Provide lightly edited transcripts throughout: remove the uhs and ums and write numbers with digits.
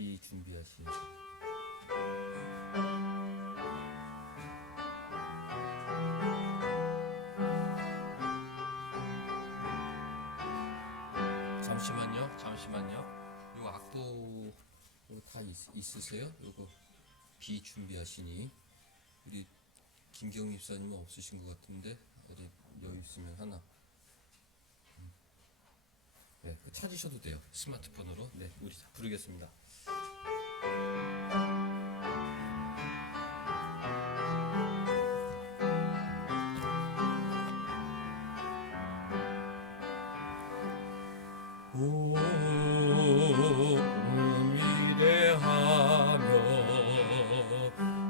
비 준비하시니. 잠시만요. 요 악보 다 있으세요? 요거 비 준비하시니. 우리 김경 입사님은 없으신 것 같은데 어디 여유 있으면 하나. 네, 찾으셔도 돼요. 스마트폰으로. 네, 우리 다 부르겠습니다. 오 위대하며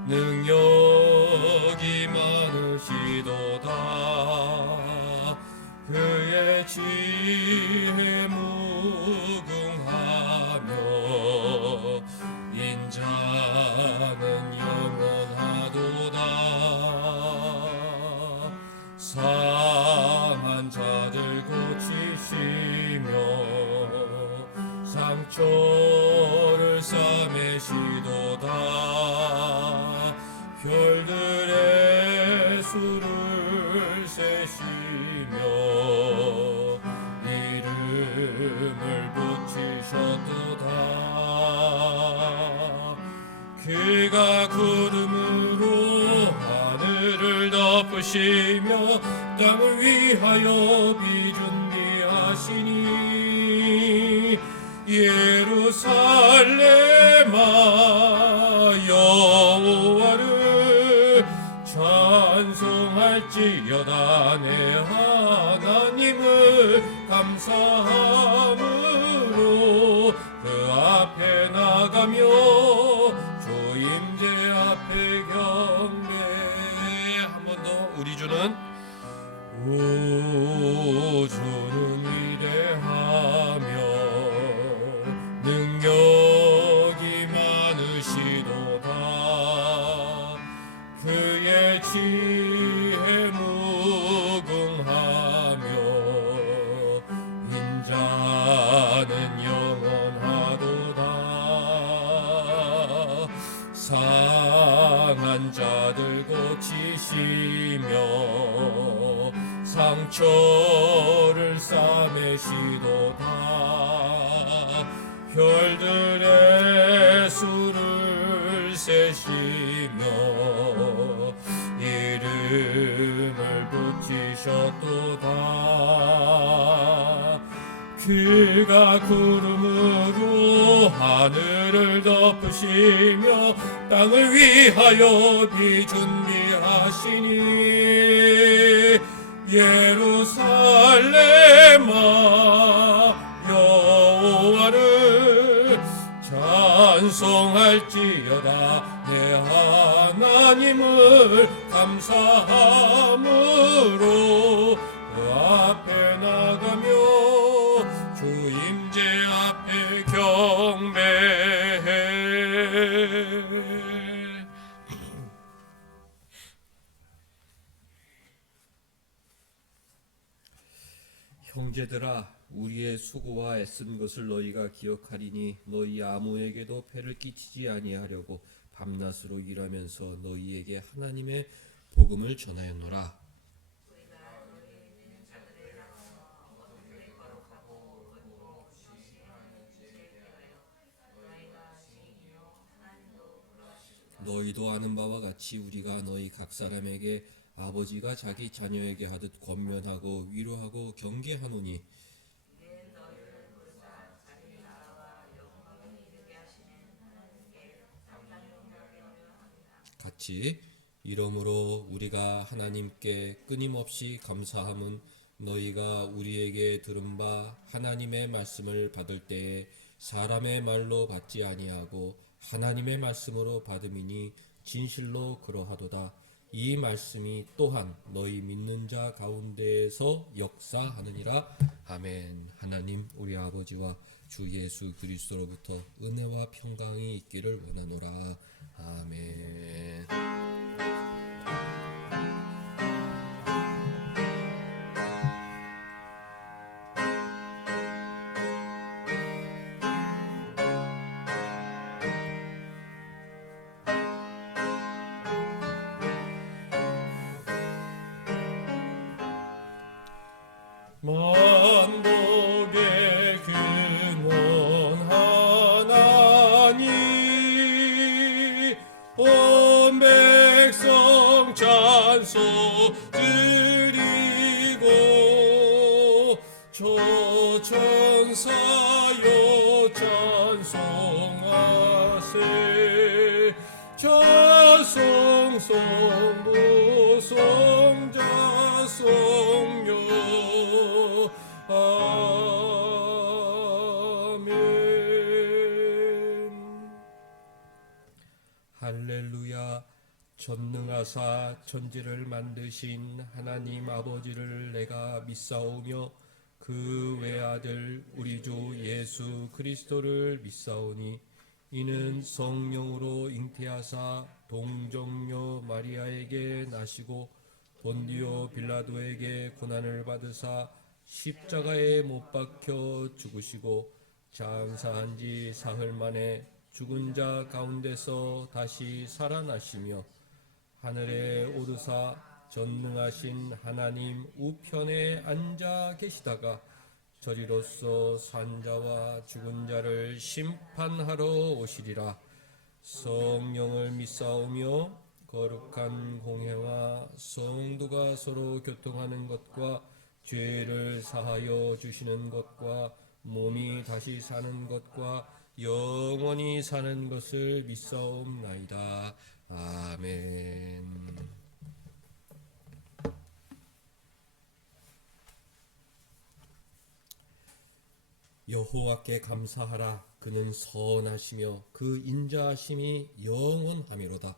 능력이 많으시도다. 그의 지혜 무궁하며 인자는 영원하도다. 상한 자들 고치시며 상처를 싸매시도다. 별들의 수를 세시며 이름을 붙이셨도다. 그가 구름으로 하늘을 덮으시며 땅을 위하여 비 준비하시니 예루살렘아 여호와를 찬송할지어다. 내 하나님을 감사함으로 그 앞에 나가며 주 임재 앞에 경배. 한 번 더. 우리 주는 주는 위대하며 능력이 많으시도다. 그의 지혜 무궁하며 인자는 영원하도다. 상한 자들 고치시며 상처를 싸매시도다. 별들의 수를 세시며 이름을 붙이셨도다. 그가 구름으로 하늘을 덮으시며 땅을 위하여 비 준비하시니 예루살렘아 여호와를 찬송할지어다. 내 하나님을 감사함으로 그 앞에 나가며 주 임재 앞에 경배해. 형제들아, 우리의 수고와 애쓴 것을 너희가 기억하리니 너희 아무에게도 폐를 끼치지 아니하려고 밤낮으로 일하면서 너희에게 하나님의 복음을 전하였노라. 너희도 아는 바와 같이 우리가 너희 각 사람에게 아버지가 자기 자녀에게 하듯 권면하고 위로하고 경계하노니 같이 이러므로 우리가 하나님께 끊임없이 감사함은 너희가 우리에게 들은 바 하나님의 말씀을 받을 때에 사람의 말로 받지 아니하고 하나님의 말씀으로 받음이니 진실로 그러하도다. 이 말씀이 또한 너희 믿는 자 가운데에서 역사하느니라. 아멘. 하나님 우리 아버지와 주 예수 그리스도로부터 은혜와 평강이 있기를 원하노라. 아멘. 드리고 저 천사여 찬송하세. 찬송 성부 성자 성령 아멘. 할렐루야. 전능하사 천지를 만드신 하나님 아버지를 내가 믿사오며 그 외아들 우리 주 예수 그리스도를 믿사오니 이는 성령으로 잉태하사 동정녀 마리아에게 나시고 본디오 빌라도에게 고난을 받으사 십자가에 못 박혀 죽으시고 장사한 지 사흘 만에 죽은 자 가운데서 다시 살아나시며 하늘에 오르사 전능하신 하나님 우편에 앉아 계시다가 저리로서 산자와 죽은 자를 심판하러 오시리라. 성령을 믿사오며 거룩한 공회와 성도가 서로 교통하는 것과 죄를 사하여 주시는 것과 몸이 다시 사는 것과 영원히 사는 것을 믿사옵나이다. 아멘. 여호와께 감사하라. 그는 선하시며 그 인자하심이 영원하미로다.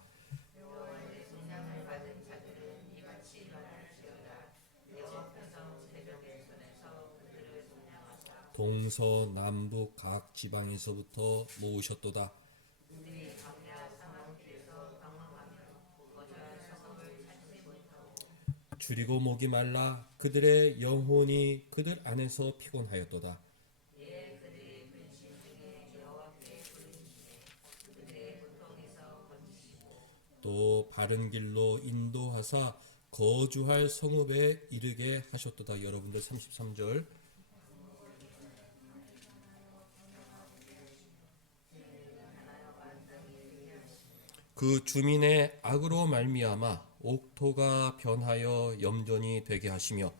동서남북 각 지방에서부터 모으셨도다. 줄이고 목이 말라 그들의 영혼이 그들 안에서 피곤하였도다. 또 바른 길로 인도하사 거주할 성읍에 이르게 하셨도다. 여러분들 33절. 그 주민의 악으로 말미암아 옥토가 변하여 염전이 되게 하시며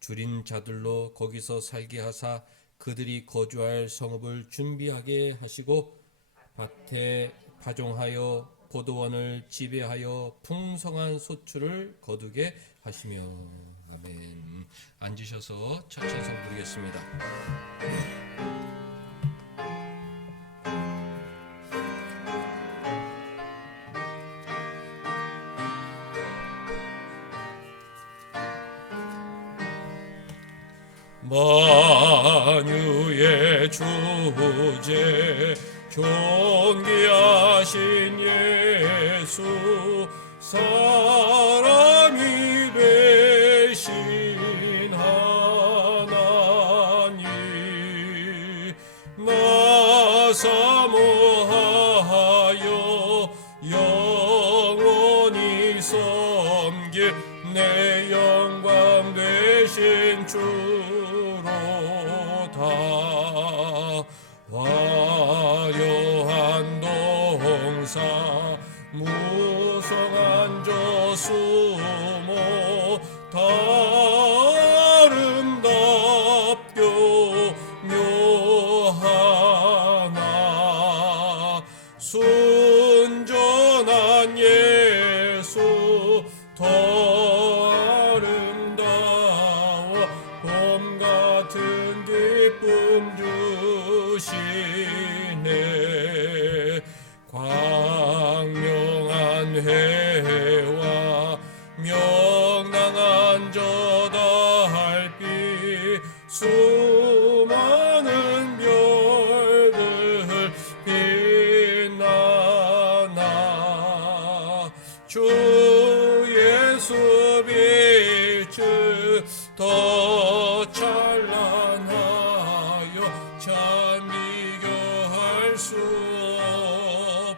줄인 자들로 거기서 살게 하사 그들이 거주할 성읍을 준비하게 하시고 밭에 파종하여 포도원을 지배하여 풍성한 소출을 거두게 하시며. 아멘. 앉으셔서 첫 찬송 부르겠습니다. 만유의 주제 존귀하신 예수 사람이 되신 하나님 나 사모하여 영원히 섬길 내 영광 되신 주로다. 화려한 동사 무성한 저수모 아름답고 묘하나 순전한 예수 더 아름다워 봄 같은 기쁨 주시네. 광명한 해와 명랑한 저 달빛 수많은 별들 빛나나 주 예수 빛을 더 찬란하여 참 비교할 수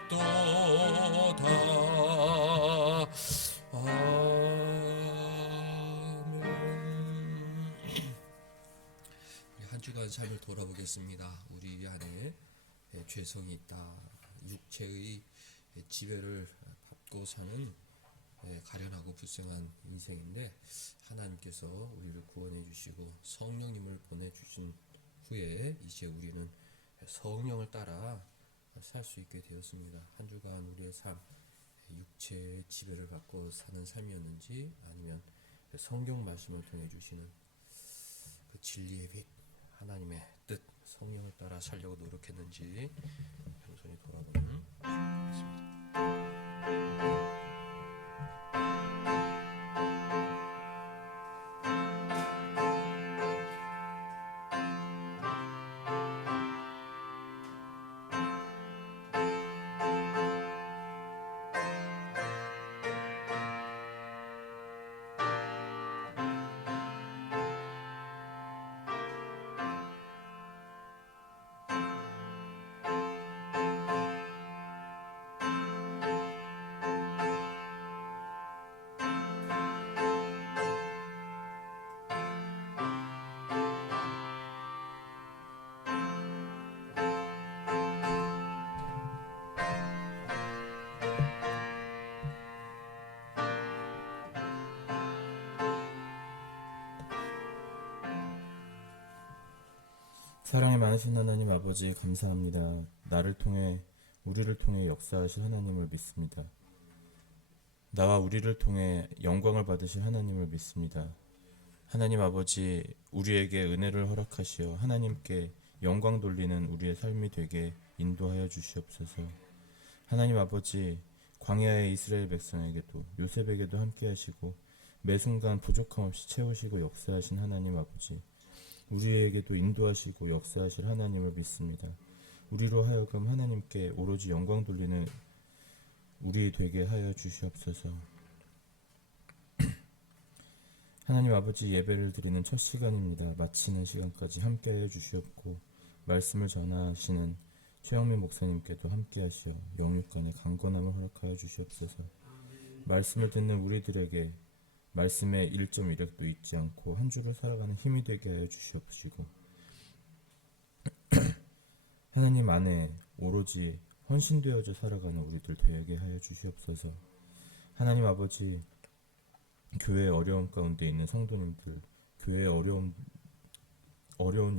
없도다. 아멘. 한 주간 삶을 돌아보겠습니다. 우리 안에 죄성이 있다. 육체의 지배를 받고 사는 가련하고 불쌍한 인생인데 하나님께서 우리를 구원해 주시고 성령님을 보내주신 후에 이제 우리는 성령을 따라 살 수 있게 되었습니다. 한 주간 우리의 삶, 육체의 지배를 받고 사는 삶이었는지 아니면 성경 말씀을 통해 주시는 그 진리의 빛, 하나님의 뜻, 성령을 따라 살려고 노력했는지 겸손히 돌아보는 시간이었습니다. 사랑이 많으신 하나님 아버지 감사합니다. 나를 통해 우리를 통해 역사하실 하나님을 믿습니다. 나와 우리를 통해 영광을 받으실 하나님을 믿습니다. 하나님 아버지 우리에게 은혜를 허락하시어 하나님께 영광 돌리는 우리의 삶이 되게 인도하여 주시옵소서. 하나님 아버지 광야의 이스라엘 백성에게도 요셉에게도 함께 하시고 매 순간 부족함 없이 채우시고 역사하신 하나님 아버지 우리에게도 인도하시고 역사하실 하나님을 믿습니다. 우리로 하여금 하나님께 오로지 영광 돌리는 우리 되게 하여 주시옵소서. 하나님 아버지 예배를 드리는 첫 시간입니다. 마치는 시간까지 함께 하여 주시옵고 말씀을 전하시는 최영민 목사님께도 함께 하시어 영육간의 강건함을 허락하여 주시옵소서. 말씀을 듣는 우리들에게 말씀에 1.1획도 잊지 않고 한 주를 살아가는 힘이 되게 하여 주시옵시고 하나님 안에 오로지 헌신되어져 살아가는 우리들 되게 하여 주시옵소서. 하나님 아버지 교회의 어려움 가운데 있는 성도님들 교회에 어려운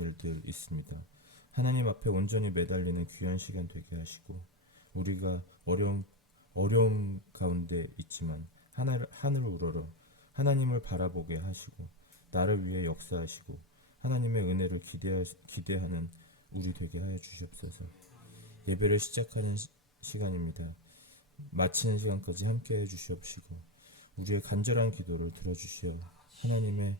일들 있습니다. 하나님 앞에 온전히 매달리는 귀한 시간 되게 하시고 우리가 어려움 가운데 있지만 하늘을 우러러 하나님을 바라보게 하시고 나를 위해 역사하시고 하나님의 은혜를 기대하는 우리 되게 하여 주시옵소서. 예배를 시작하는 시간입니다. 마치는 시간까지 함께 해 주시옵시고 우리의 간절한 기도를 들어주시어 하나님의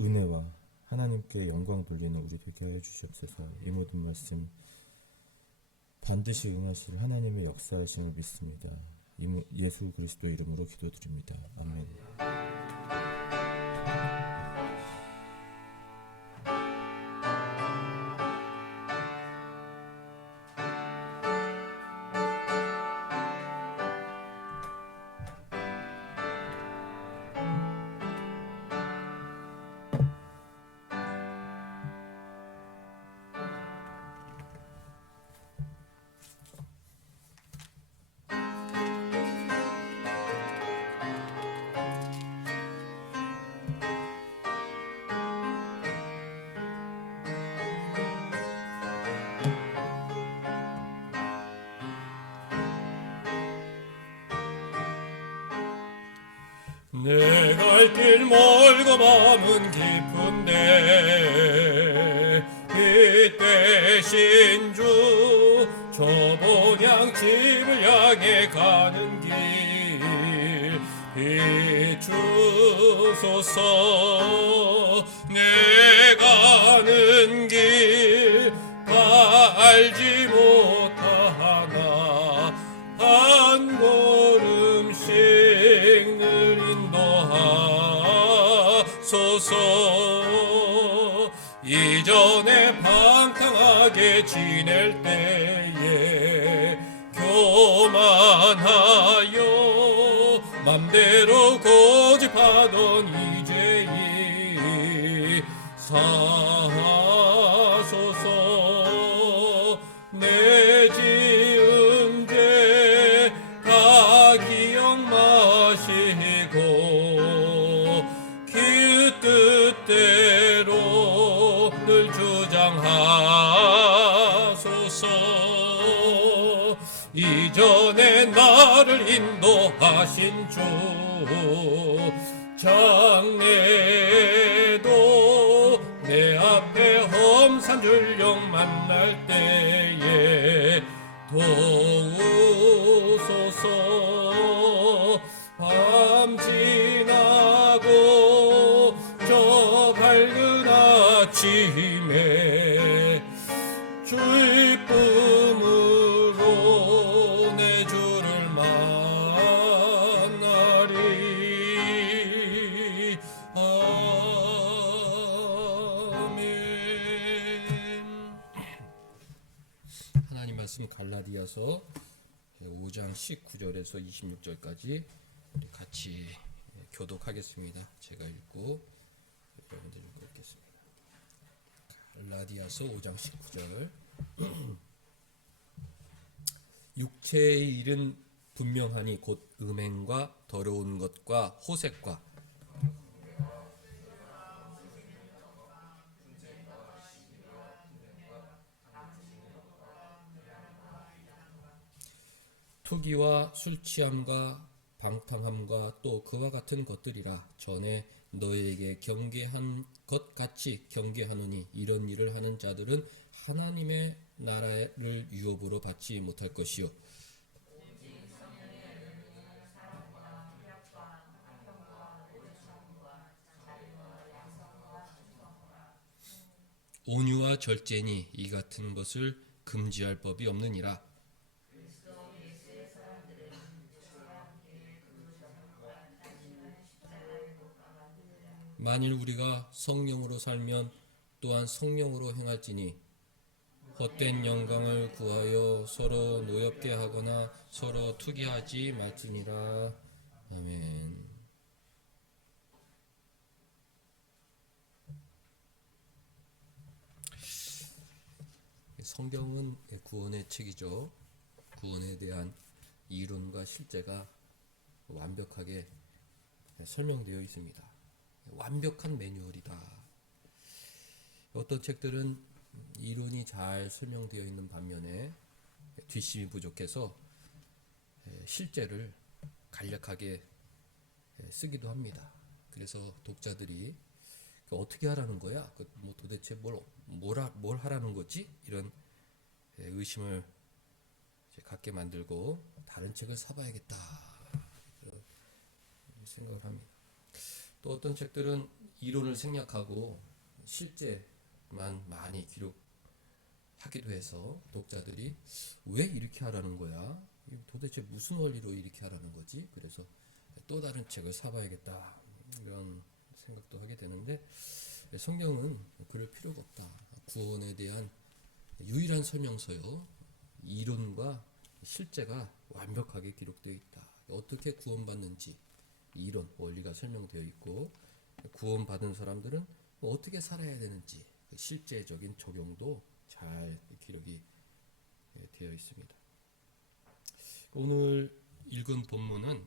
은혜와 하나님께 영광 돌리는 우리 되게 하여 주시옵소서. 이 모든 말씀 반드시 응하실 하나님의 역사하심을 믿습니다. 예수 그리스도 이름으로 기도드립니다. 아멘. 내 갈 길 멀고 마음은 깊은데 이때 신주 저 본향 집을 향해 가는 길 비추소서. 내 가는 길 알지 못하나 한 걸음씩 늘 인도하소서. 이전에 방탕하게 지낼 때에 교만하여 맘대로 고집하던 이제이 사소서. 그 뜻대로 늘 주장하소서. 이전에 나를 인도하신 주 장래도 내 앞에 험산 줄령 만날 때에 도우소서. 밤 지나고 저 밝은 아침에 주의 뿜으로 내 주를 만나리. 아멘. 하나님 말씀 갈라디아서 5장 19절에서 26절까지 우리 같이 교독하겠습니다. 제가 읽고 여러분들 읽겠습니다. 갈라디아서 5장 19절. 육체의 일은 분명하니 곧 음행과 더러운 것과 호색과 투기와 술취함과 방탕함과 또 그와 같은 것들이라. 전에 너희에게 경계한 것 같이 경계하노니 이런 일을 하는 자들은 하나님의 나라를 유업으로 받지 못할 것이요 온유와 절제니 이 같은 것을 금지할 법이 없느니라. 만일 우리가 성령으로 살면 또한 성령으로 행할지니 헛된 영광을 구하여 서로 노엽게 하거나 서로 투기하지 말지니라. 아멘. 성경은 구원의 책이죠. 구원에 대한 이론과 실제가 완벽하게 설명되어 있습니다. 완벽한 매뉴얼이다. 어떤 책들은 이론이 잘 설명되어 있는 반면에 뒷심이 부족해서 실제를 간략하게 쓰기도 합니다. 그래서 독자들이 어떻게 하라는 거야? 뭐 도대체 뭘 하라는 거지? 이런 의심을 갖게 만들고 다른 책을 사봐야겠다 생각을 합니다. 또 어떤 책들은 이론을 생략하고 실제만 많이 기록하기도 해서 독자들이 왜 이렇게 하라는 거야? 도대체 무슨 원리로 이렇게 하라는 거지? 그래서 또 다른 책을 사봐야겠다 이런 생각도 하게 되는데, 성경은 그럴 필요가 없다. 구원에 대한 유일한 설명서요. 이론과 실제가 완벽하게 기록되어 있다. 어떻게 구원받는지 이론, 원리가 설명되어 있고, 구원받은 사람들은 어떻게 살아야 되는지 실제적인 적용도 잘 기록이 되어 있습니다. 오늘 읽은 본문은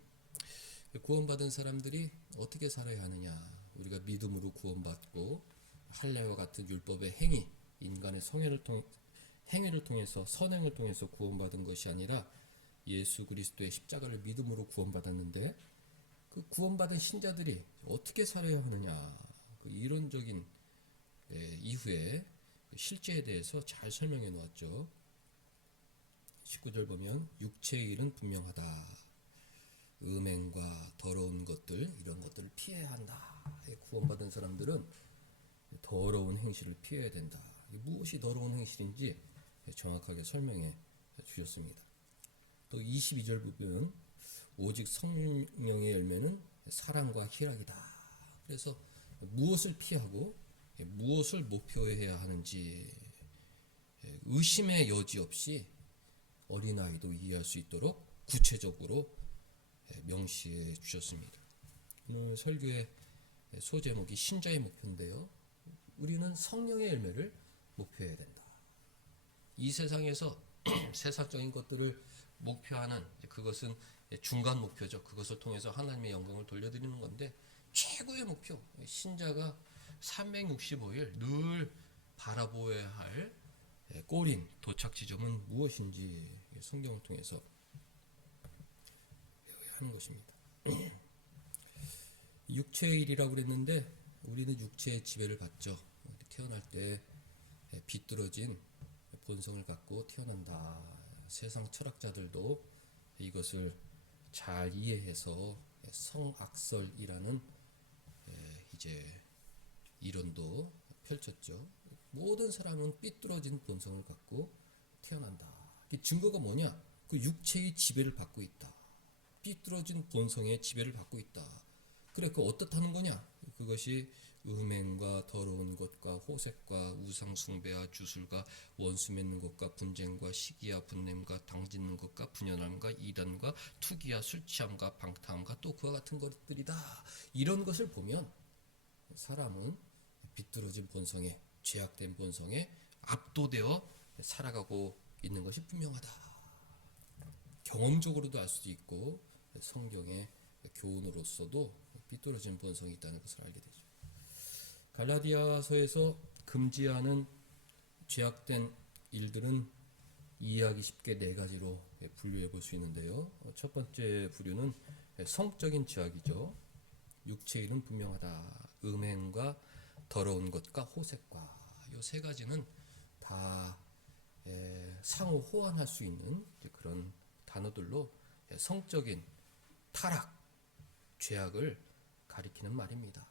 구원받은 사람들이 어떻게 살아야 하느냐, 우리가 믿음으로 구원받고 할례와 같은 율법의 행위, 인간의 행위를 통해서 선행을 통해서 구원받은 것이 아니라 예수 그리스도의 십자가를 믿음으로 구원받았는데, 그 구원받은 신자들이 어떻게 살아야 하느냐, 그 이론적인 이후에 실제에 대해서 잘 설명해 놓았죠. 19절 보면 육체의 일은 분명하다. 음행과 더러운 것들, 이런 것들을 피해야 한다. 구원받은 사람들은 더러운 행실을 피해야 된다. 무엇이 더러운 행실인지 정확하게 설명해 주셨습니다. 또 22절 보면 오직 성령의 열매는 사랑과 희락이다. 그래서 무엇을 피하고 무엇을 목표해야 하는지 의심의 여지 없이 어린아이도 이해할 수 있도록 구체적으로 명시해 주셨습니다. 오늘 설교의 소제목이 신자의 목표인데요. 우리는 성령의 열매를 목표해야 된다. 이 세상에서 세상적인 것들을 목표하는, 그것은 중간 목표죠. 그것을 통해서 하나님의 영광을 돌려드리는 건데 최고의 목표, 신자가 365일 늘 바라보아야 할 꼬린 도착 지점은 무엇인지 성경을 통해서 배워야 하는 것입니다. 육체의 일이라고 그랬는데 우리는 육체의 지배를 받죠. 태어날 때 비뚤어진 본성을 갖고 태어난다. 세상 철학자들도 이것을 잘 이해해서 성악설이라는 이제 이론도 펼쳤죠. 모든 사람은 삐뚤어진 본성을 갖고 태어난다. 그 증거가 뭐냐? 그 육체의 지배를 받고 있다. 삐뚤어진 본성의 지배를 받고 있다. 그래, 그 어떻다는 거냐? 그것이 음행과 더러운 것과 호색과 우상숭배와 주술과 원수 맺는 것과 분쟁과 시기와 분냄과 당짓는 것과 분연함과 이단과 투기와 술취함과 방탕함과 또 그와 같은 것들이다. 이런 것을 보면 사람은 비뚤어진 본성에, 죄악된 본성에 압도되어 살아가고 있는 것이 분명하다. 경험적으로도 알 수도 있고 성경의 교훈으로서도 비뚤어진 본성이 있다는 것을 알게 되죠. 갈라디아서에서 금지하는 죄악된 일들은 이해하기 쉽게 네 가지로 분류해 볼 수 있는데요. 첫 번째 부류는 성적인 죄악이죠. 육체의 일은 분명하다. 음행과 더러운 것과 호색과 이 세 가지는 다 상호 호환할 수 있는 그런 단어들로 성적인 타락, 죄악을 가리키는 말입니다.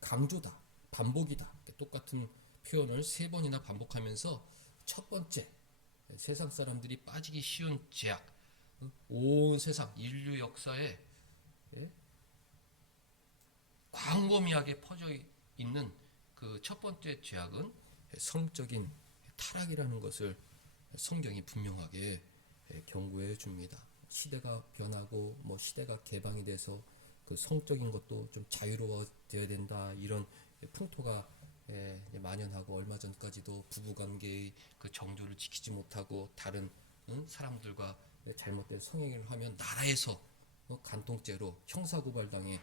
강조다, 반복이다. 똑같은 표현을 세 번이나 반복하면서 첫 번째, 세상 사람들이 빠지기 쉬운 죄악, 온 세상 인류 역사에 광범위하게 퍼져 있는 그 첫 번째 죄악은 성적인 타락이라는 것을 성경이 분명하게 경고해 줍니다. 시대가 변하고 시대가 개방이 돼서 그 성적인 것도 좀 자유로워져야 된다, 이런 풍토가 만연하고, 얼마 전까지도 부부관계의 그 정조를 지키지 못하고 다른 사람들과 잘못된 성행위를 하면 나라에서 간통죄로 형사고발당해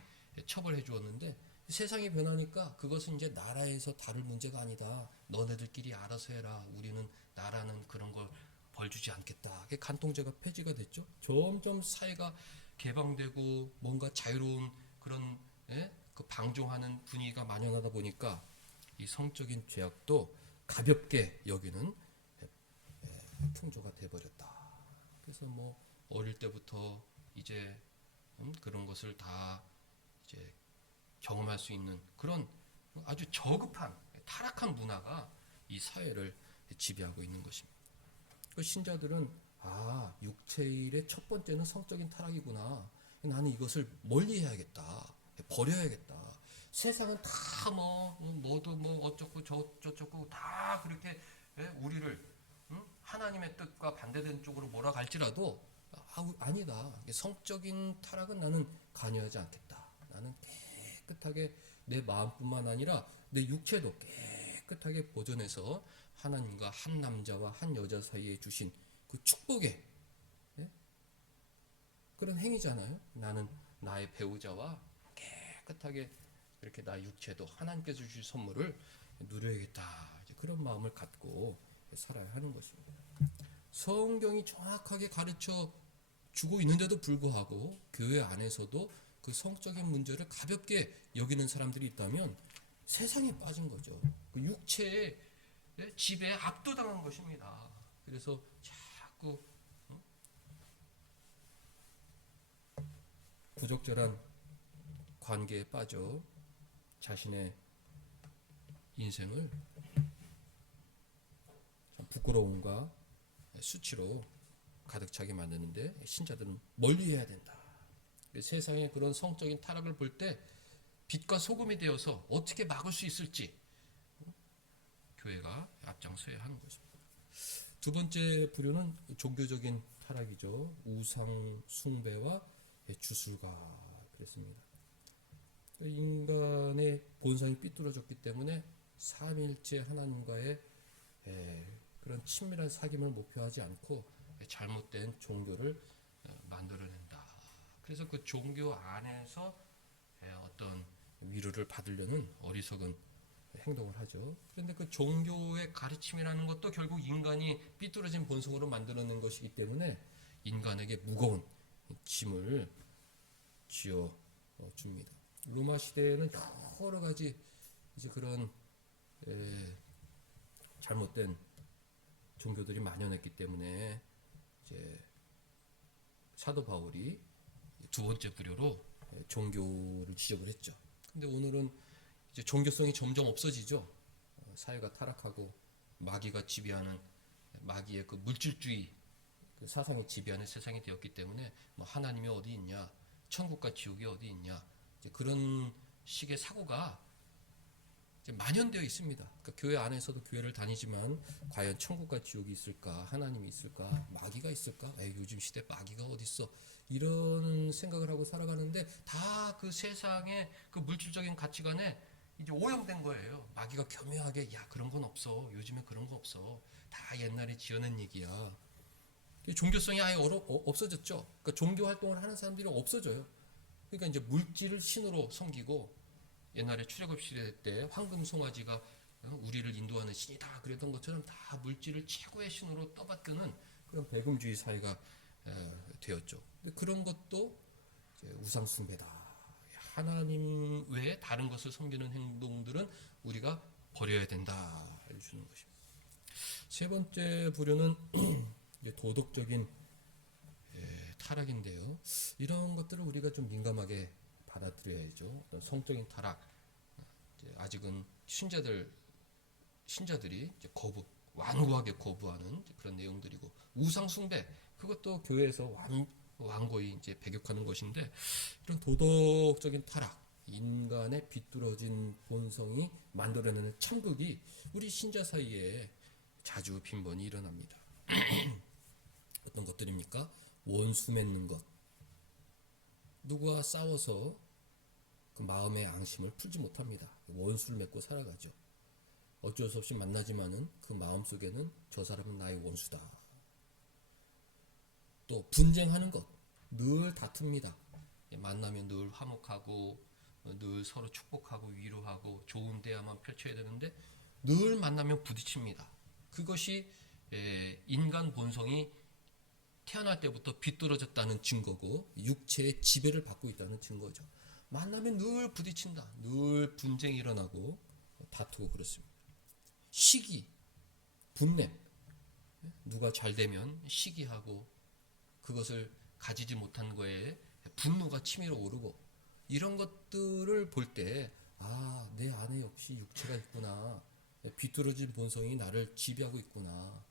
처벌해 주었는데, 세상이 변하니까 그것은 이제 나라에서 다룰 문제가 아니다. 너네들끼리 알아서 해라. 우리는 나라는 그런 걸 벌 주지 않겠다. 간통죄가 폐지가 됐죠. 점점 사회가 개방되고 뭔가 자유로운 그런 그 방종하는 분위기가 만연하다 보니까 이 성적인 죄악도 가볍게 여기는 풍조가 돼버렸다. 그래서 어릴 때부터 이제 그런 것을 다 이제 경험할 수 있는 그런 아주 저급한 타락한 문화가 이 사회를 지배하고 있는 것입니다. 그 신자들은 육체일의 첫 번째는 성적인 타락이구나. 나는 이것을 멀리해야겠다. 버려야겠다. 세상은 다 뭐도 어쩌고 저쩌고 다 그렇게 우리를 하나님의 뜻과 반대된 쪽으로 몰아갈지라도 아니다. 성적인 타락은 나는 관여하지 않겠다. 나는 깨끗하게 내 마음뿐만 아니라 내 육체도 깨끗하게 보존해서 하나님과 한 남자와 한 여자 사이에 주신 그 축복의 그런 행위잖아요. 나는 나의 배우자와 깨끗하게 이렇게 나 육체도 하나님께서 주신 선물을 누려야겠다. 그런 마음을 갖고 살아야 하는 것입니다. 성경이 정확하게 가르쳐 주고 있는데도 불구하고 교회 안에서도 그 성적인 문제를 가볍게 여기는 사람들이 있다면 세상에 빠진 거죠. 그 육체의 지배에 압도당한 것입니다. 그래서 자꾸 부적절한 관계에 빠져 자신의 인생을 부끄러움과 수치로 가득 차게 만드는데 신자들은 멀리해야 된다. 세상의 그런 성적인 타락을 볼 때 빛과 소금이 되어서 어떻게 막을 수 있을지 교회가 앞장서야 하는 것입니다. 두 번째 부류는 종교적인 타락이죠. 우상 숭배와 주술가 그랬습니다. 인간의 본성이 삐뚤어졌기 때문에 삼위일체 하나님과의 그런 친밀한 사귐을 목표하지 않고 잘못된 종교를 만들어낸다. 그래서 그 종교 안에서 어떤 위로를 받으려는 어리석은 행동을 하죠. 그런데 그 종교의 가르침이라는 것도 결국 인간이 삐뚤어진 본성으로 만들어낸 것이기 때문에 인간에게 무거운 짐을 지어 줍니다. 로마 시대에는 여러 가지 이제 그런 잘못된 종교들이 만연했기 때문에 이제 사도 바울이 두 번째 부류로 종교를 지적을 했죠. 근데 오늘은 이제 종교성이 점점 없어지죠. 사회가 타락하고 마귀가 지배하는 마귀의 그 물질주의 그 사상이 지배하는 세상이 되었기 때문에 뭐 하나님이 어디 있냐, 천국과 지옥이 어디 있냐, 이제 그런 식의 사고가 이제 만연되어 있습니다. 그러니까 교회 안에서도 교회를 다니지만 과연 천국과 지옥이 있을까, 하나님이 있을까, 마귀가 있을까? 요즘 시대 마귀가 어디 있어? 이런 생각을 하고 살아가는데 다 그 세상의 그 물질적인 가치관에 이제 오염된 거예요. 마귀가 교묘하게 야 그런 건 없어. 요즘에 그런 거 없어. 다 옛날에 지어낸 얘기야. 종교성이 아예 없어졌죠. 그러니까 종교 활동을 하는 사람들이 없어져요. 그러니까 이제 물질을 신으로 섬기고 옛날에 출애굽 시대 때 황금 송아지가 우리를 인도하는 신이다 그랬던 것처럼 다 물질을 최고의 신으로 떠받드는 그런 배금주의 사회가 되었죠. 근데 그런 것도 이제 우상 숭배다. 하나님 외에 다른 것을 섬기는 행동들은 우리가 버려야 된다 알려주는 것입니다. 세 번째 부류는 이제 도덕적인 타락인데요. 이런 것들을 우리가 좀 민감하게 받아들여야죠. 어떤 성적인 타락, 아직은 신자들이 이제 완고하게 거부하는 그런 내용들이고 우상 숭배 그것도 교회에서 완고히 이제 배격하는 것인데 이런 도덕적인 타락, 인간의 비뚤어진 본성이 만들어내는 참극이 우리 신자 사이에 자주 빈번히 일어납니다. 어떤 것들입니까? 원수 맺는 것. 누구와 싸워서 그 마음의 앙심을 풀지 못합니다. 원수를 맺고 살아가죠. 어쩔 수 없이 만나지만은 그 마음 속에는 저 사람은 나의 원수다. 또 분쟁하는 것, 늘 다툽니다. 만나면 늘 화목하고 늘 서로 축복하고 위로하고 좋은 대화만 펼쳐야 되는데 늘 만나면 부딪힙니다. 그것이 인간 본성이 태어날 때부터 비뚤어졌다는 증거고 육체의 지배를 받고 있다는 증거죠. 만나면 늘 부딪힌다. 늘 분쟁이 일어나고 다투고 그렇습니다. 시기, 분냄. 누가 잘 되면 시기하고 그것을 가지지 못한 거에 분노가 치밀어 오르고 이런 것들을 볼 때 내 안에 역시 육체가 있구나. 비뚤어진 본성이 나를 지배하고 있구나.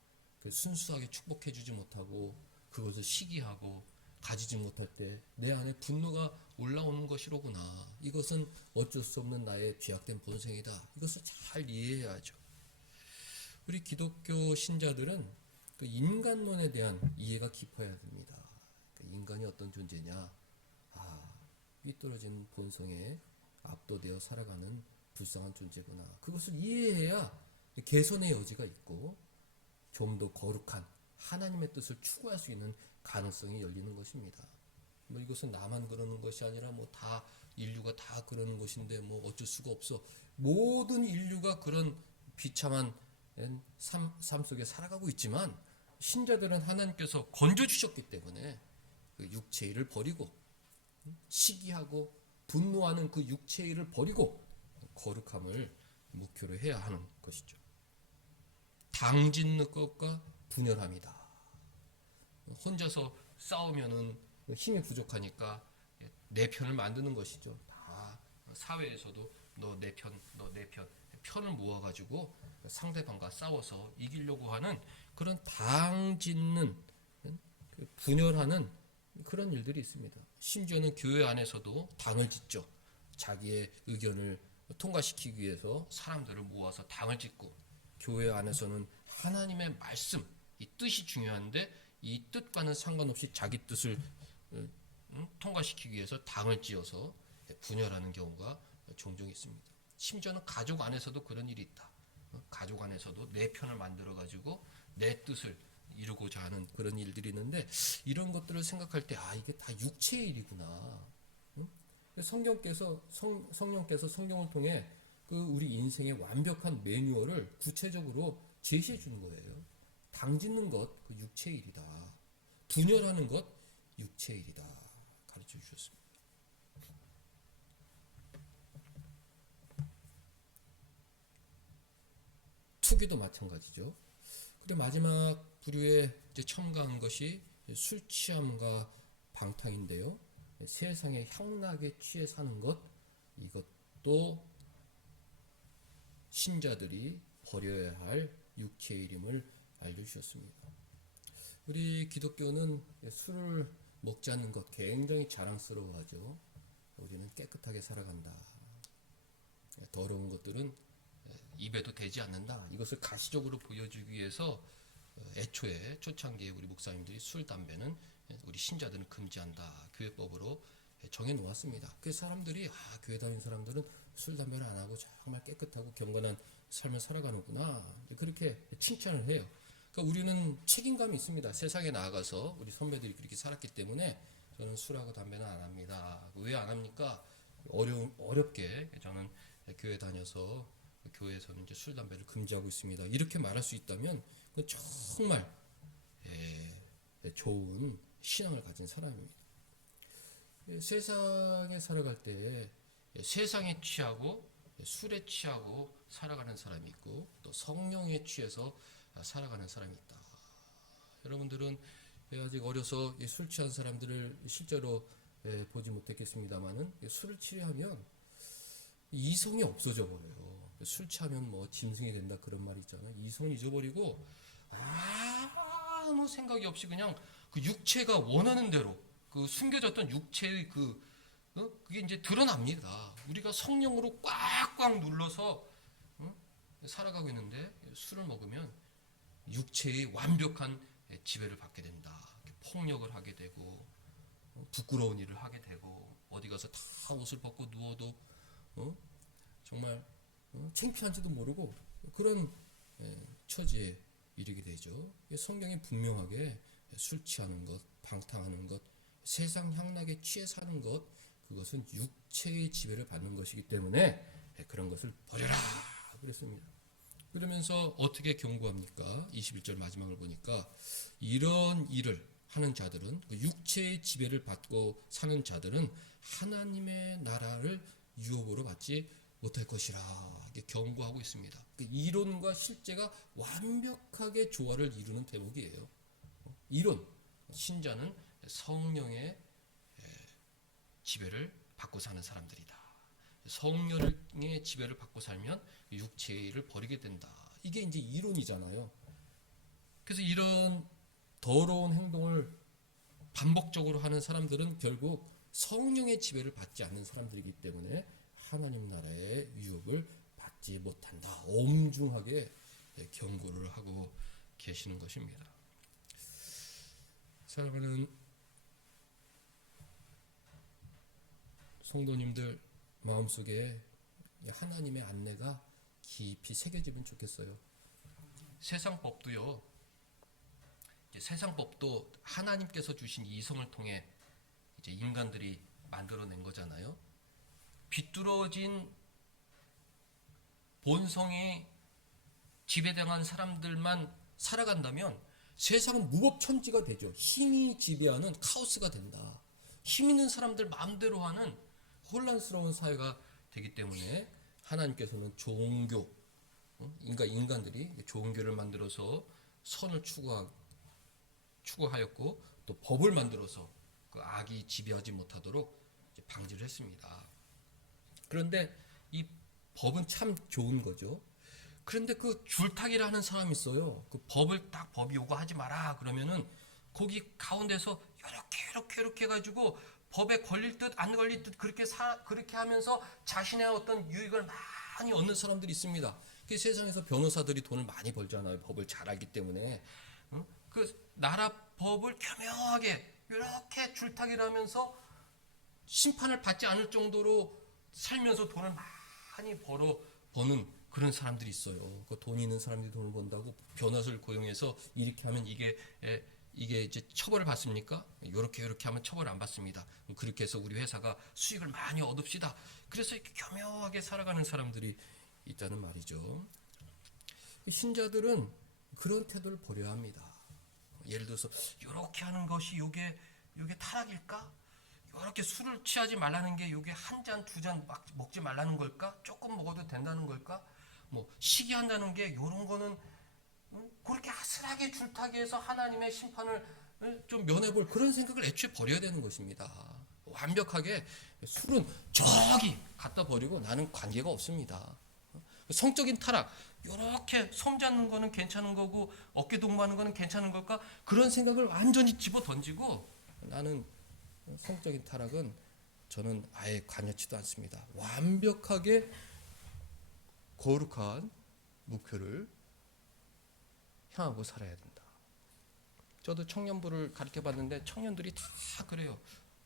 순수하게 축복해주지 못하고 그것을 시기하고 가지지 못할 때 내 안에 분노가 올라오는 것이로구나. 이것은 어쩔 수 없는 나의 죄악된 본성이다. 이것을 잘 이해해야죠. 우리 기독교 신자들은 그 인간론에 대한 이해가 깊어야 됩니다. 인간이 어떤 존재냐? 삐뚤어진 본성에 압도되어 살아가는 불쌍한 존재구나. 그것을 이해해야 개선의 여지가 있고 좀 더 거룩한 하나님의 뜻을 추구할 수 있는 가능성이 열리는 것입니다. 뭐 이것은 나만 그러는 것이 아니라 뭐 다 인류가 다 그러는 것인데 뭐 어쩔 수가 없어. 모든 인류가 그런 비참한 삶 속에 살아가고 있지만 신자들은 하나님께서 건져 주셨기 때문에 그 육체의 일을 버리고 시기하고 분노하는 그 육체의 일을 버리고 거룩함을 목표로 해야 하는 것이죠. 당짓는 것과 분열합니다. 혼자서 싸우면은 힘이 부족하니까 내 편을 만드는 것이죠. 다 사회에서도 너 내 편, 너 내 편, 편을 모아가지고 상대방과 싸워서 이기려고 하는 그런 당짓는 분열하는 그런 일들이 있습니다. 심지어는 교회 안에서도 당을 짓죠. 자기의 의견을 통과시키기 위해서 사람들을 모아서 당을 짓고 교회 안에서는 하나님의 말씀, 이 뜻이 중요한데 이 뜻과는 상관없이 자기 뜻을 통과시키기 위해서 당을 지어서 분열하는 경우가 종종 있습니다. 심지어는 가족 안에서도 그런 일이 있다. 가족 안에서도 내 편을 만들어 가지고 내 뜻을 이루고자 하는 그런 일들이 있는데 이런 것들을 생각할 때 이게 다 육체의 일이구나. 응? 성령께서 성경을 통해 그 우리 인생의 완벽한 매뉴얼을 구체적으로 제시해 주는 거예요. 당짓는 것, 그 육체의 일이다. 분열하는 것, 육체의 일이다. 가르쳐 주셨습니다. 투기도 마찬가지죠. 그리고 마지막 부류에 이제 첨가한 것이 술 취함과 방탕인데요. 세상의 향락에 취해 사는 것, 이것도 신자들이 버려야 할 육체의 일임을 알려주셨습니다. 우리 기독교는 술을 먹지 않는 것 굉장히 자랑스러워하죠. 우리는 깨끗하게 살아간다. 더러운 것들은 입에도 대지 않는다. 이것을 가시적으로 보여주기 위해서 애초에 초창기에 우리 목사님들이 술, 담배는 우리 신자들은 금지한다. 교회법으로 정해 놓았습니다. 그 사람들이 교회 다니는 사람들은 술, 담배를 안 하고 정말 깨끗하고 경건한 삶을 살아가는구나. 그렇게 칭찬을 해요. 그러니까 우리는 책임감이 있습니다. 세상에 나아가서 우리 선배들이 그렇게 살았기 때문에 저는 술하고 담배는 안 합니다. 왜 안 합니까? 어렵게 저는 교회 다녀서 교회에서는 이제 술, 담배를 금지하고 있습니다. 이렇게 말할 수 있다면 그건 정말 좋은 신앙을 가진 사람입니다. 세상에 살아갈 때 세상에 취하고 술에 취하고 살아가는 사람이 있고 또 성령에 취해서 살아가는 사람이 있다. 여러분들은 아직 어려서 술 취한 사람들을 실제로 보지 못했겠습니다만은 술을 취하면 이성이 없어져 버려요. 술 취하면 뭐 짐승이 된다 그런 말이 있잖아요. 이성을 잊어버리고 아무 생각이 없이 그냥 그 육체가 원하는 대로 그 숨겨졌던 육체의 그게 이제 드러납니다. 우리가 성령으로 꽉꽉 눌러서 살아가고 있는데 술을 먹으면 육체의 완벽한 지배를 받게 된다. 폭력을 하게 되고 부끄러운 일을 하게 되고 어디 가서 다 옷을 벗고 누워도 정말 창피한지도 모르고 그런 처지에 이르게 되죠. 성경이 분명하게 술 취하는 것, 방탕하는 것, 세상 향락에 취해 사는 것, 그것은 육체의 지배를 받는 것이기 때문에 그런 것을 버려라 그랬습니다. 그러면서 어떻게 경고합니까? 21절 마지막을 보니까 이런 일을 하는 자들은 육체의 지배를 받고 사는 자들은 하나님의 나라를 유업으로 받지 못할 것이라 경고하고 있습니다. 이론과 실제가 완벽하게 조화를 이루는 대목이에요. 이론, 신자는 성령의 지배를 받고 사는 사람들이다. 성령의 지배를 받고 살면 육체의 일을 버리게 된다. 이게 이제 이론이잖아요. 그래서 이런 더러운 행동을 반복적으로 하는 사람들은 결국 성령의 지배를 받지 않는 사람들이기 때문에 하나님 나라의 유업을 받지 못한다. 엄중하게 경고를 하고 계시는 것입니다. 사랑하는 성도님들 마음속에 하나님의 안내가 깊이 새겨지면 좋겠어요. 세상 법도요. 세상 법도 하나님께서 주신 이성을 통해 이제 인간들이 만들어낸 거잖아요. 비뚤어진 본성이 지배당한 사람들만 살아간다면 세상은 무법천지가 되죠. 힘이 지배하는 카오스가 된다. 힘 있는 사람들 마음대로 하는 혼란스러운 사회가 되기 때문에 하나님께서는 종교, 인간들이 종교를 만들어서 선을 추구하였고 또 법을 만들어서 그 악이 지배하지 못하도록 방지를 했습니다. 그런데 이 법은 참 좋은 거죠. 그런데 그 줄타기를 하는 사람이 있어요. 그 법을 딱 법이 요구하지 마라 그러면은 거기 가운데서 이렇게 해가지고 법에 걸릴 듯 안 걸릴 듯 그렇게 하면서 자신의 어떤 유익을 많이 얻는 사람들이 있습니다. 그 세상에서 변호사들이 돈을 많이 벌잖아요. 법을 잘 알기 때문에. 그 나라 법을 교묘하게 이렇게 줄타기를 하면서 심판을 받지 않을 정도로 살면서 돈을 많이 버는 그런 사람들이 있어요. 그 돈 있는 사람들이 돈을 번다고 변호사를 고용해서 이렇게 하면 이게 이제 처벌을 받습니까? 이렇게 하면 처벌 안 받습니다. 그렇게 해서 우리 회사가 수익을 많이 얻읍시다. 그래서 이렇게 교묘하게 살아가는 사람들이 있다는 말이죠. 신자들은 그런 태도를 버려야 합니다. 예를 들어서 이렇게 하는 것이 요게 타락일까? 이렇게 술을 취하지 말라는 게 요게 한 잔, 두 잔 먹지 말라는 걸까? 조금 먹어도 된다는 걸까? 뭐 시기한다는 게 요런 거는 그렇게 아슬하게 줄타기해서 하나님의 심판을 좀 면해볼 그런 생각을 애초에 버려야 되는 것입니다. 완벽하게 술은 저기 갖다 버리고 나는 관계가 없습니다. 성적인 타락, 이렇게 섬 잡는 거는 괜찮은 거고 어깨 동무하는 거는 괜찮은 걸까? 그런 생각을 완전히 집어 던지고 나는 성적인 타락은 저는 아예 관여치도 않습니다. 완벽하게 거룩한 목표를 향하고 살아야 된다. 저도 청년부를 가르쳐 봤는데 청년들이 다 그래요.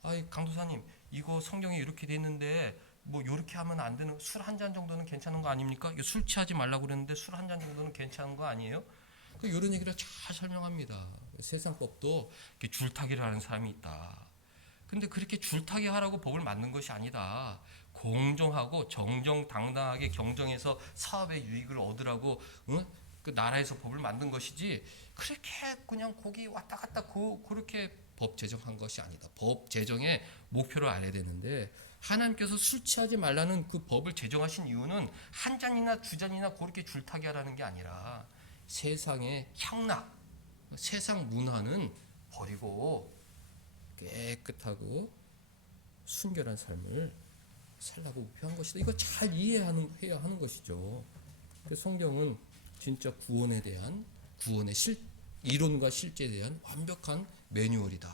아이 강도사님 이거 성경에 이렇게 돼 있는데 뭐 이렇게 하면 안 되는 술 한 잔 정도는 괜찮은 거 아닙니까? 술 취하지 말라고 그랬는데 술 한 잔 정도는 괜찮은 거 아니에요? 이런 얘기를 잘 설명합니다. 세상 법도 이렇게 줄타기를 하는 사람이 있다. 근데 그렇게 줄타기 하라고 법을 만든 것이 아니다. 공정하고 정정당당하게 경정해서 사업의 유익을 얻으라고 그 나라에서 법을 만든 것이지 그렇게 그냥 거기 왔다 갔다 그렇게 법 제정한 것이 아니다. 법 제정의 목표를 알아야 되는데 하나님께서 술 취하지 말라는 그 법을 제정하신 이유는 한 잔이나 두 잔이나 그렇게 줄타기 하라는 게 아니라 세상의 향락, 세상 문화는 버리고 깨끗하고 순결한 삶을 살라고 목표한 것이다. 이거 잘 해야 하는 것이죠. 성경은 진짜 구원에 대한 구원의 이론과 실제에 대한 완벽한 매뉴얼이다.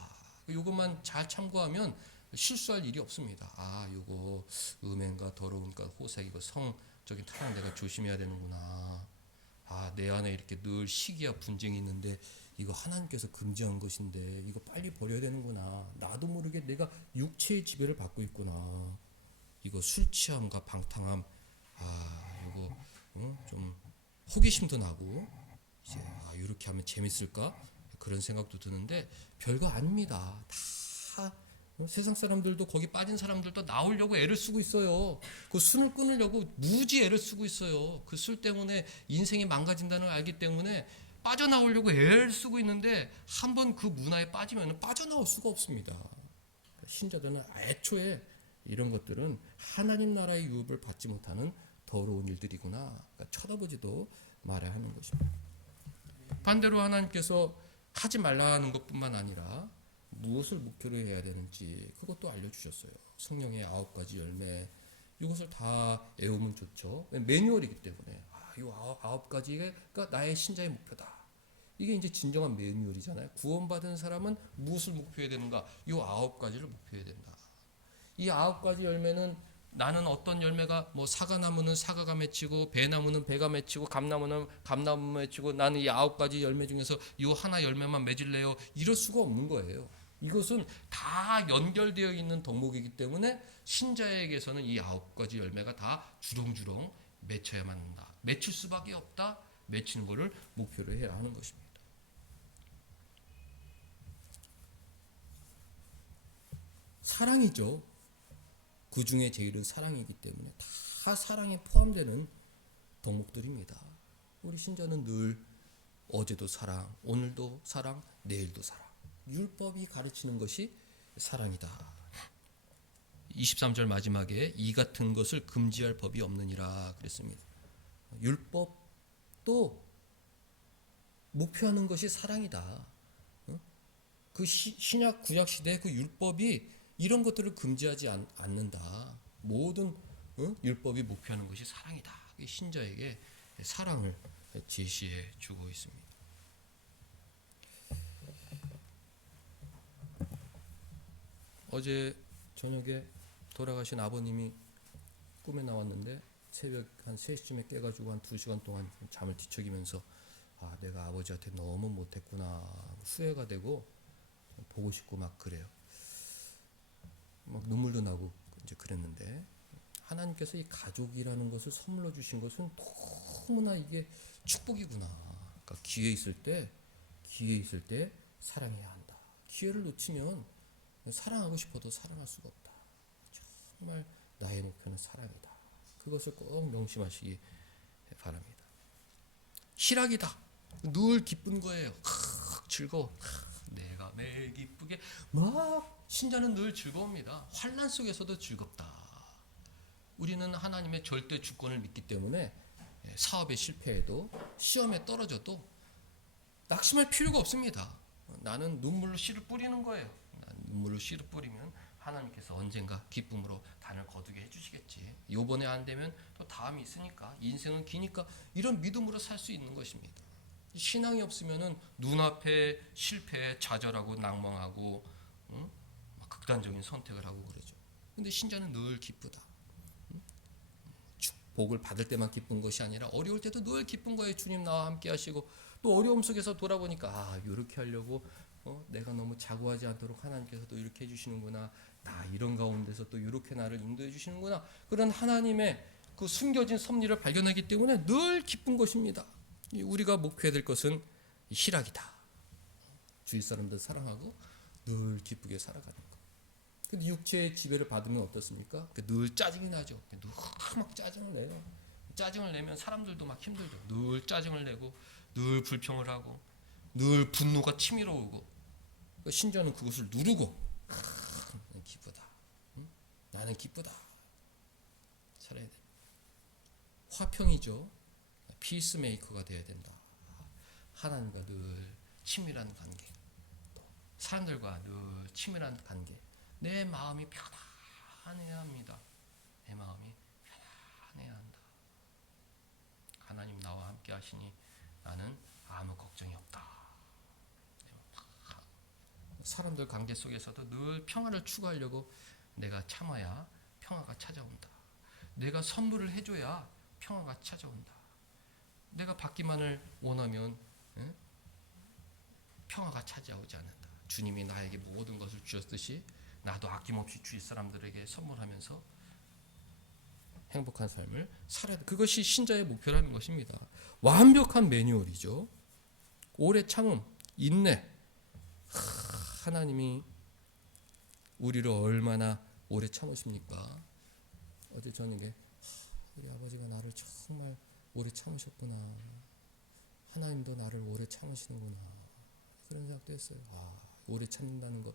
이것만 잘 참고하면 실수할 일이 없습니다. 요거 음행과 더러움과 호색 이거 성적인 타락 내가 조심해야 되는구나. 내 안에 이렇게 늘 시기와 분쟁이 있는데 이거 하나님께서 금지한 것인데 이거 빨리 버려야 되는구나. 나도 모르게 내가 육체의 지배를 받고 있구나. 이거 술 취함과 방탕함 이거 좀 호기심도 나고 이제 이렇게 하면 재밌을까 그런 생각도 드는데 별거 아닙니다. 다 세상 사람들도 거기 빠진 사람들도 나오려고 애를 쓰고 있어요. 그 술을 끊으려고 무지 애를 쓰고 있어요. 그 술 때문에 인생이 망가진다는 걸 알기 때문에 빠져나오려고 애를 쓰고 있는데 한번 그 문화에 빠지면 빠져나올 수가 없습니다. 신자들은 애초에 이런 것들은 하나님 나라의 유업을 받지 못하는 더러운 일들이구나. 그러니까 쳐다보지도 말아야 하는 것입니다. 반대로 하나님께서 하지 말라는 것뿐만 아니라 무엇을 목표로 해야 되는지 그것도 알려주셨어요. 성령의 9가지 열매 이것을 다 외우면 좋죠. 매뉴얼이기 때문에 이 9가지가 나의 신자의 목표다. 이게 이제 진정한 매뉴얼이잖아요. 구원받은 사람은 무엇을 목표해야 되는가? 이 9가지를 목표해야 된다. 이 9가지 열매는 나는 어떤 열매가 뭐 사과나무는 사과가 맺히고 배나무는 배가 맺히고 감나무는 감나무 맺히고 나는 이 9가지 열매 중에서 이 하나 열매만 맺을래요. 이럴 수가 없는 거예요. 이것은 다 연결되어 있는 덕목이기 때문에 신자에게서는 이 9가지 열매가 다 주렁주렁 맺혀야만 한다. 맺힐 수밖에 없다. 맺히는 것을 목표로 해야 하는 것입니다. 사랑이죠. 그 중에 제일은 사랑이기 때문에 다 사랑에 포함되는 덕목들입니다. 우리 신자는 늘 어제도 사랑, 오늘도 사랑, 내일도 사랑. 율법이 가르치는 것이 사랑이다. 23절 마지막에 이 같은 것을 금지할 법이 없느니라 그랬습니다. 율법도 목표하는 것이 사랑이다. 그 신약 구약 시대 그 율법이 이런 것들을 금지하지 않는다. 모든 율법이 목표하는 것이 사랑이다. 신자에게 사랑을 제시해 주고 있습니다. 어제 저녁에 돌아가신 아버님이 꿈에 나왔는데 새벽 한 3시쯤에 깨가지고 한 2시간 동안 잠을 뒤척이면서 내가 아버지한테 너무 못했구나 후회가 되고 보고 싶고 막 그래요. 막 눈물도 나고 이제 그랬는데 하나님 하나님께서 이 가족이라는 것을 선물로 주신 것은 너무나 이게 축복이구나. 그러니까 기회 있을 때 사랑해야 한다. 기회를 놓치면 사랑하고 싶어도 사랑할 수가 없다. 정말 나의 목표는 사랑이다. 그것을 꼭 명심하시기 바랍니다. 희락이다. 늘 기쁜 거예요. 즐거워. 내가 매일 기쁘게 막 신자는 늘 즐거웁니다. 환난 속에서도 즐겁다. 우리는 하나님의 절대 주권을 믿기 때문에 사업에 실패해도 시험에 떨어져도 낙심할 필요가 없습니다. 나는 눈물로 씨를 뿌리는 거예요. 눈물로 씨를 뿌리면 하나님께서 언젠가 기쁨으로 단을 거두게 해주시겠지. 요번에 안 되면 또 다음이 있으니까, 인생은 기니까 이런 믿음으로 살 수 있는 것입니다. 신앙이 없으면은 눈앞에 실패에 좌절하고 낭망하고 극단적인 선택을 하고 그러죠. 근데 신자는 늘 기쁘다. 복을 받을 때만 기쁜 것이 아니라 어려울 때도 늘 기쁜 거예요. 주님 나와 함께 하시고 또 어려움 속에서 돌아보니까 이렇게 하려고 내가 너무 자고하지 않도록 하나님께서도 이렇게 해주시는구나. 나 이런 가운데서 또 이렇게 나를 인도해 주시는구나. 그런 하나님의 그 숨겨진 섭리를 발견하기 때문에 늘 기쁜 것입니다. 우리가 목표해야 될 것은 희락이다. 주위 사람들 사랑하고 늘 기쁘게 살아가는 것. 근데 육체의 지배를 받으면 어떻습니까? 늘 짜증이 나죠. 늘 막 짜증을 내요. 짜증을 내면 사람들도 막 힘들죠. 늘 짜증을 내고 늘 불평을 하고 늘 분노가 치밀어 오고 신자는 그것을 누르고 기쁘다. 나는 기쁘다. 살아야 돼. 화평이죠. 피스메이커가 되어야 된다. 하나님과 늘 친밀한 관계, 또 사람들과 늘 친밀한 관계. 내 마음이 편안해야 합니다. 내 마음이 편안해야 한다. 하나님 나와 함께 하시니 나는 아무 걱정이 없다. 사람들 관계 속에서도 늘 평화를 추구하려고 내가 참아야 평화가 찾아온다. 내가 선물을 해줘야 평화가 찾아온다. 내가 받기만을 원하면 평화가 찾아오지 않는다. 주님이 나에게 모든 것을 주셨듯이 나도 아낌없이 주위 사람들에게 선물하면서 행복한 삶을 살아야 돼. 그것이 신자의 목표라는 것입니다. 완벽한 매뉴얼이죠. 오래 참음, 인내. 하나님이 우리를 얼마나 오래 참으십니까? 어제 저녁에 우리 아버지가 나를 정말 오래 참으셨구나. 하나님도 나를 오래 참으시는구나. 그런 생각도 했어요. 오래 참는다는 것,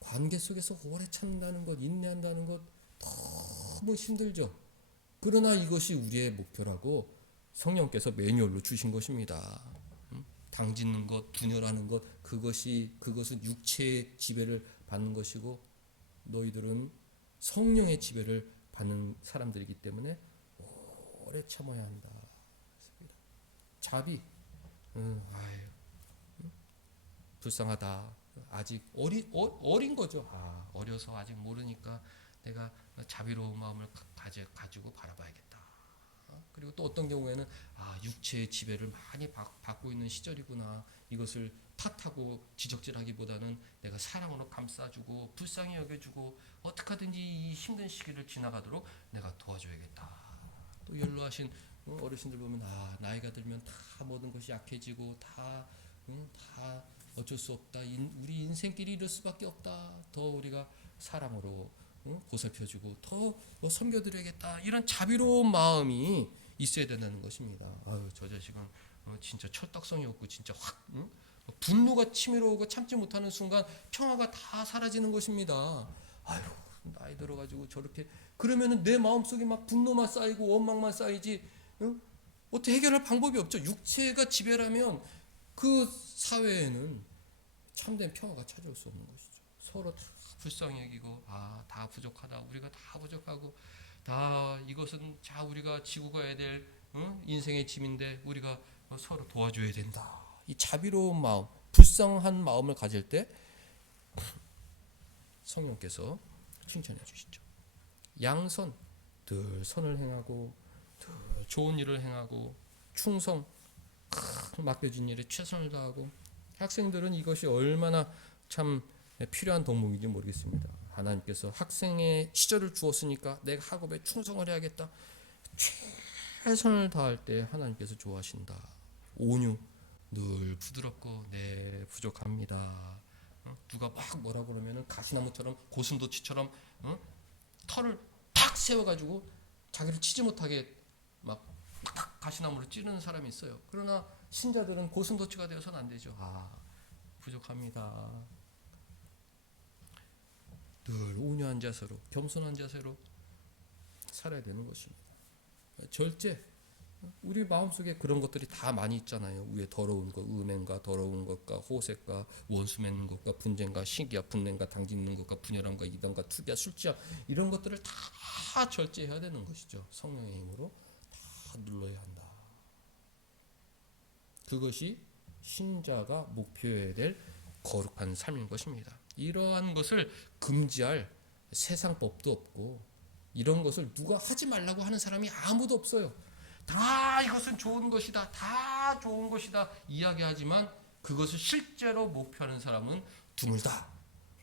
관계 속에서 오래 참는다는 것, 인내한다는 것 너무 힘들죠. 그러나 이것이 우리의 목표라고 성령께서 매뉴얼로 주신 것입니다. 당짓는 것, 분열하는 것, 그것은 육체의 지배를 받는 것이고 너희들은 성령의 지배를 받는 사람들이기 때문에 오래 참아야 한다. 자비, 불쌍하다. 아직 어린 거죠. 어려서 아직 모르니까 내가 자비로운 마음을 가지고 바라봐야겠다. 그리고 또 어떤 경우에는 육체의 지배를 많이 받고 있는 시절이구나. 이것을 탓하고 지적질하기보다는 내가 사랑으로 감싸주고 불쌍히 여겨주고 어떻게 하든지 이 힘든 시기를 지나가도록 내가 도와줘야겠다. 또 연로하신 어르신들 보면 나이가 들면 다 모든 것이 약해지고 다 어쩔 수 없다. 우리 인생길이 이럴 수밖에 없다. 더 우리가 사랑으로 보살펴주고 더 섬겨드려야겠다. 이런 자비로운 마음이 있어야 된다는 것입니다. 저 자식은 진짜 철딱성이 없고 진짜 확 분노가 치밀어오고 참지 못하는 순간 평화가 다 사라지는 것입니다. 나이 들어가지고 저렇게 그러면은 내 마음속에 막 분노만 쌓이고 원망만 쌓이지 어떻게 해결할 방법이 없죠. 육체가 지배라면 그 사회에는 참된 평화가 찾아올 수 없는 것이죠. 서로 다 불쌍히 여기고 다 부족하다. 우리가 다 부족하고 다 이것은 우리가 지고 가야 될 인생의 짐인데 우리가 서로 도와줘야 된다. 이 자비로운 마음, 불쌍한 마음을 가질 때 성령께서 칭찬해 주시죠. 양선, 늘 선을 행하고 늘 좋은 일을 행하고 충성, 맡겨진 일에 최선을 다하고 학생들은 이것이 얼마나 참 필요한 덕목인지 모르겠습니다. 하나님께서 학생의 시절을 주었으니까 내가 학업에 충성을 해야겠다. 최선을 다할 때 하나님께서 좋아하신다. 온유, 늘 부드럽고 네 부족합니다. 누가 막 뭐라 그러면은 가시나무처럼 고슴도치처럼 털을 탁 세워가지고 자기를 치지 못하게 막 가시나무를 찌르는 사람이 있어요. 그러나 신자들은 고슴도치가 되어서는 안 되죠. 부족합니다. 늘 온유한 자세로, 겸손한 자세로 살아야 되는 것입니다. 절제, 우리 마음속에 그런 것들이 다 많이 있잖아요. 위에 더러운 것, 음행과 더러운 것과 호색과 원수 맺는 것과 분쟁과 시기와 분냄과 당짓는 것과 분열함과 이단과 투기와 술취와 이런 것들을 다 절제해야 되는 것이죠. 성령의 힘으로 다 눌러야 한다. 그것이 신자가 목표해야 될 거룩한 삶인 것입니다. 이러한 것을 금지할 세상 법도 없고 이런 것을 누가 하지 말라고 하는 사람이 아무도 없어요. 다 이것은 좋은 것이다. 다 좋은 것이다. 이야기하지만 그것을 실제로 목표하는 사람은 드물다.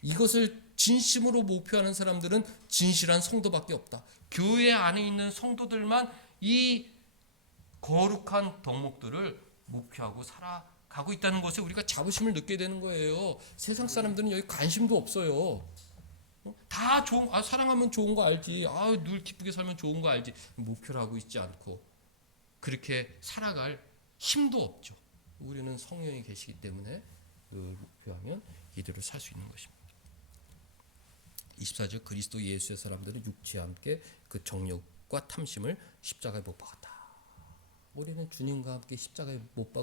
이것을 진심으로 목표하는 사람들은 진실한 성도밖에 없다. 교회 안에 있는 성도들만 이 거룩한 덕목들을 목표하고 살아가고 있다는 것에 우리가 자부심을 느끼게 되는 거예요. 세상 사람들은 여기 관심도 없어요. 다 좋은, 사랑하면 좋은 거 알지. 늘 기쁘게 살면 좋은 거 알지. 목표를 하고 있지 않고 그렇게 살아갈 힘도 없죠. 우리는 성령이 계시기 때문에 목표하면 이대로 살 수 있는 것입니다. 24절 그리스도 예수의 사람들은 육체와 함께 그 정욕과 탐심을 십자가에 못 박았다. 우리는 주님과 함께 십자가에 못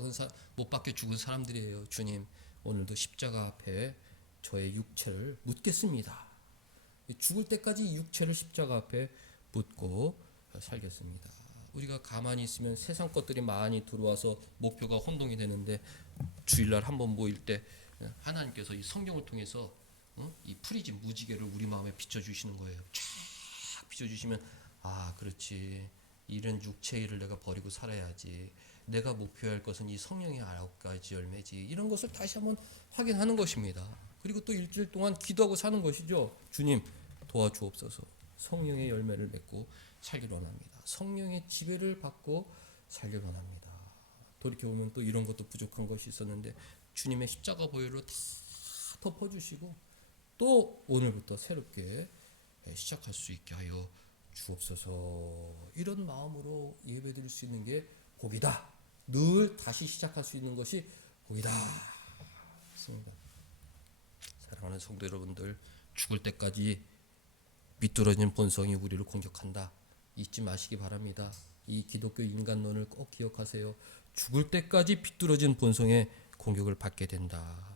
박혀 죽은 사람들이에요. 주님, 오늘도 십자가 앞에 저의 육체를 묻겠습니다. 죽을 때까지 육체를 십자가 앞에 묻고 살겠습니다. 우리가 가만히 있으면 세상 것들이 많이 들어와서 목표가 혼동이 되는데 주일날 한번 모일 때 하나님께서 이 성경을 통해서 이 프리즘 무지개를 우리 마음에 비춰주시는 거예요. 쫙 비춰주시면 그렇지. 이런 육체의 일을 내가 버리고 살아야지. 내가 목표할 것은 이 성령의 9가지 열매지. 이런 것을 다시 한번 확인하는 것입니다. 그리고 또 일주일 동안 기도하고 사는 것이죠. 주님 도와주옵소서. 성령의 열매를 맺고 살기를 원합니다. 성령의 지배를 받고 살기를 원합니다. 돌이켜보면 또 이런 것도 부족한 것이 있었는데 주님의 십자가 보혈로 다 덮어주시고 또 오늘부터 새롭게 시작할 수 있게 하여 주옵소서. 이런 마음으로 예배드릴 수 있는 게 복이다. 늘 다시 시작할 수 있는 것이 복이다. 맞습니다. 사랑하는 성도 여러분들, 죽을 때까지 비뚤어진 본성이 우리를 공격한다. 잊지 마시기 바랍니다. 이 기독교 인간론을 꼭 기억하세요. 죽을 때까지 비뚤어진 본성의 공격을 받게 된다.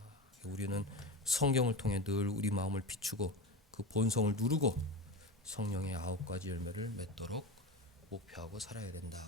우리는 성경을 통해 늘 우리 마음을 비추고 그 본성을 누르고 성령의 9가지 열매를 맺도록 목표하고 살아야 된다.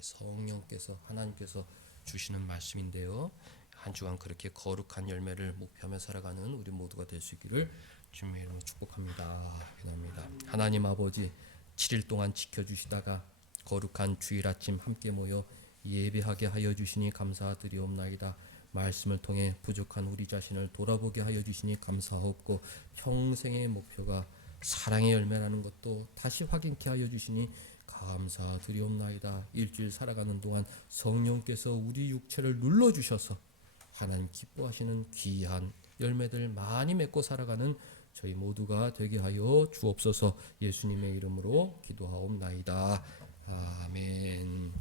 성령께서 하나님께서 주시는 말씀인데요. 한 주간 그렇게 거룩한 열매를 목표하며 살아가는 우리 모두가 될 수 있기를 주님의 이름으로 축복합니다. 기도합니다. 하나님 아버지 7일 동안 지켜주시다가 거룩한 주일 아침 함께 모여 예배하게 하여 주시니 감사드리옵나이다. 말씀을 통해 부족한 우리 자신을 돌아보게 하여 주시니 감사하옵고 평생의 목표가 사랑의 열매라는 것도 다시 확인케 하여 주시니 감사드리옵나이다. 일주일 살아가는 동안 성령께서 우리 육체를 눌러주셔서 하나님 기뻐하시는 귀한 열매들 많이 맺고 살아가는 저희 모두가 되게 하여 주옵소서. 예수님의 이름으로 기도하옵나이다. 아멘.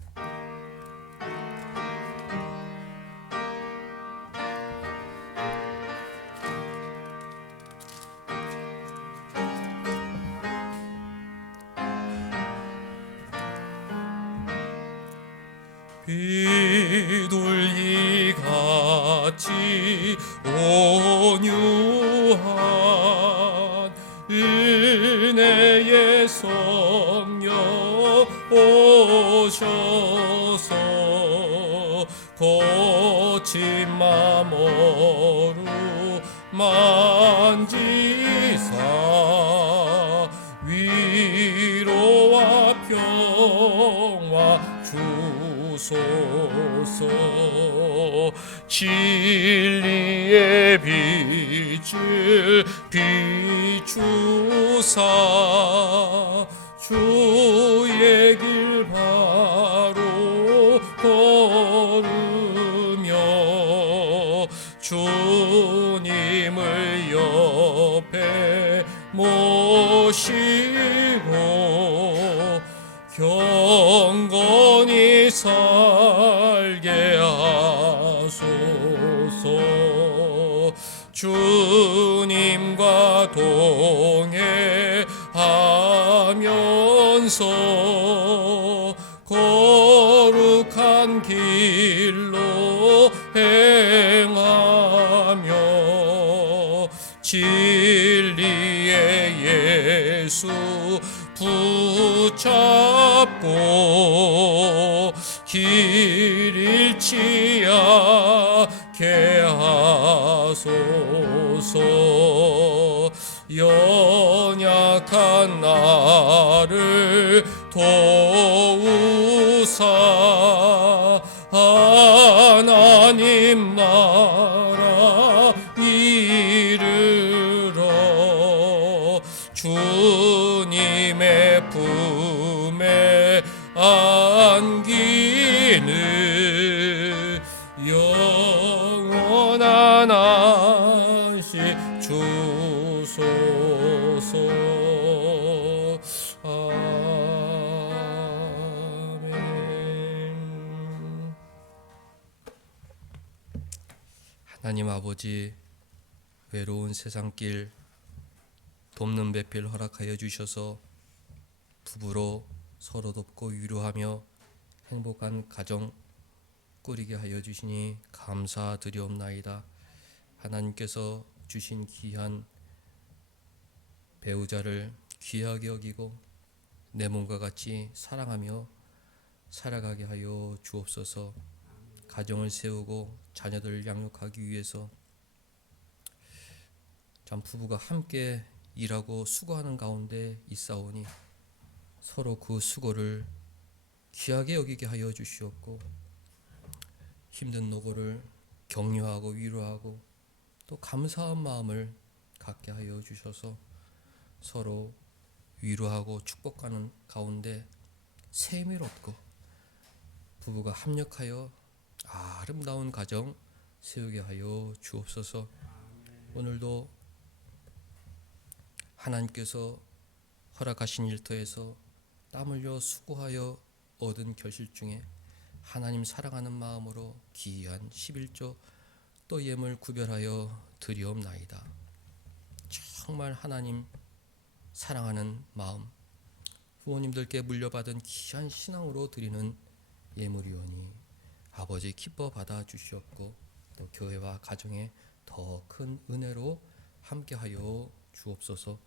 비둘기같이 온유한 은혜의 성령 오셔서 거친 맘 어루만지사 위로와 평화 주소서. 진리의 빛을 비추 주의 길 바로 걸으며 주님을 옆에 모시고 경건히 살게 하소서. 주님과 동행하면서 거룩한 길로 행하며 진리의 예수 붙잡고 길 잃지 않게 하소서. 연약한 나를 도우사 하나님 나라 이르러 주님의 품에 안기는 영원한 안식 주소서. 아멘. 하나님 아버지, 외로운 세상길 돕는 배필 허락하여 주셔서 부부로 서로 돕고 위로하며 행복한 가정 꾸리게 하여 주시니 감사드리옵나이다. 하나님께서 주신 귀한 배우자를 귀하게 여기고 내 몸과 같이 사랑하며 살아가게 하여 주옵소서. 가정을 세우고 자녀들을 양육하기 위해서 참 부부가 함께 일하고 수고하는 가운데 있사오니 서로 그 수고를 귀하게 여기게 하여 주시옵고 힘든 노고를 격려하고 위로하고 또 감사한 마음을 갖게 하여 주셔서 서로 위로하고 축복하는 가운데 셈을 얻고 부부가 합력하여 아름다운 가정 세우게 하여 주옵소서. 오늘도 하나님께서 허락하신 일터에서 땀 흘려 수고하여 얻은 결실 중에 하나님 사랑하는 마음으로 귀한 11조 또 예물 구별하여 드리옵나이다. 정말 하나님 사랑하는 마음, 부모님들께 물려받은 귀한 신앙으로 드리는 예물이오니 아버지 기뻐 받아 주시옵고 또 교회와 가정에 더 큰 은혜로 함께하여 주옵소서.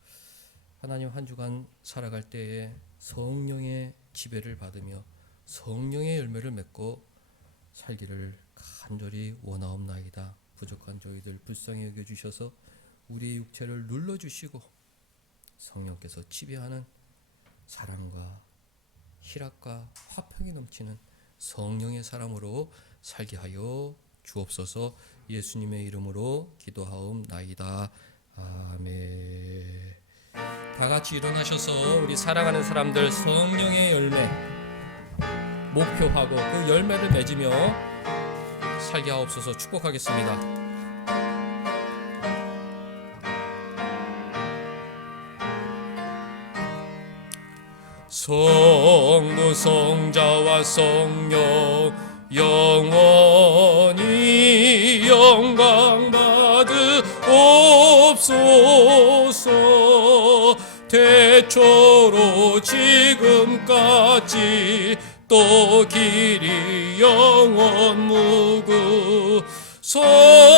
하나님 한 주간 살아갈 때에 성령의 지배를 받으며 성령의 열매를 맺고 살기를 간절히 원하옵나이다. 부족한 저희들 불쌍히 여겨주셔서 우리의 육체를 눌러주시고 성령께서 지배하는 사랑과 희락과 화평이 넘치는 성령의 사람으로 살게 하여 주옵소서. 예수님의 이름으로 기도하옵나이다. 아멘. 다 같이 일어나셔서 우리 사랑하는 사람들 성령의 열매 목표하고 그 열매를 맺으며 살게 하옵소서. 축복하겠습니다. 성부 성자와 성령 영원히 영광 받으옵소서. 태초로 지금까지 또 길이 영원 무궁 성삼위께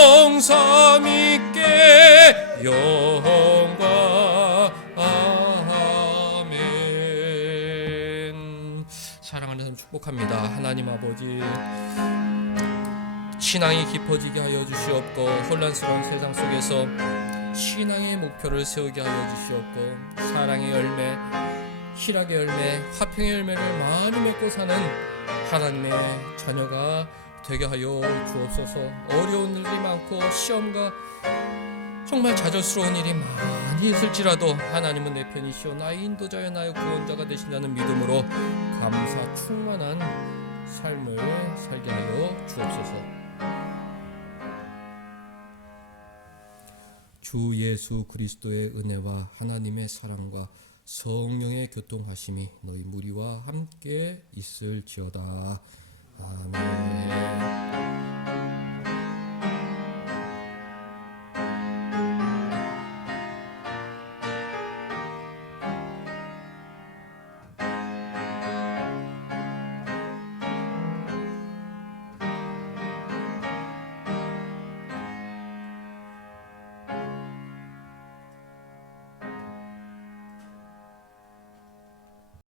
영광. 아멘. 사랑하는 하나님 축복합니다. 하나님 아버지, 신앙이 깊어지게 하여 주시옵고 혼란스러운 세상 속에서 신앙의 목표를 세우게 하여 주시옵고 사랑의 열매, 희락의 열매, 화평의 열매를 많이 맺고 사는 하나님의 자녀가 되게 하여 주옵소서. 어려운 일들이 많고 시험과 정말 좌절스러운 일이 많이 있을지라도 하나님은 내 편이시오 나의 인도자여 나의 구원자가 되신다는 믿음으로 감사 충만한 삶을 살게 하여 주옵소서. 주 예수 그리스도의 은혜와 하나님의 사랑과 성령의 교통하심이 너희 무리와 함께 있을지어다. 아멘.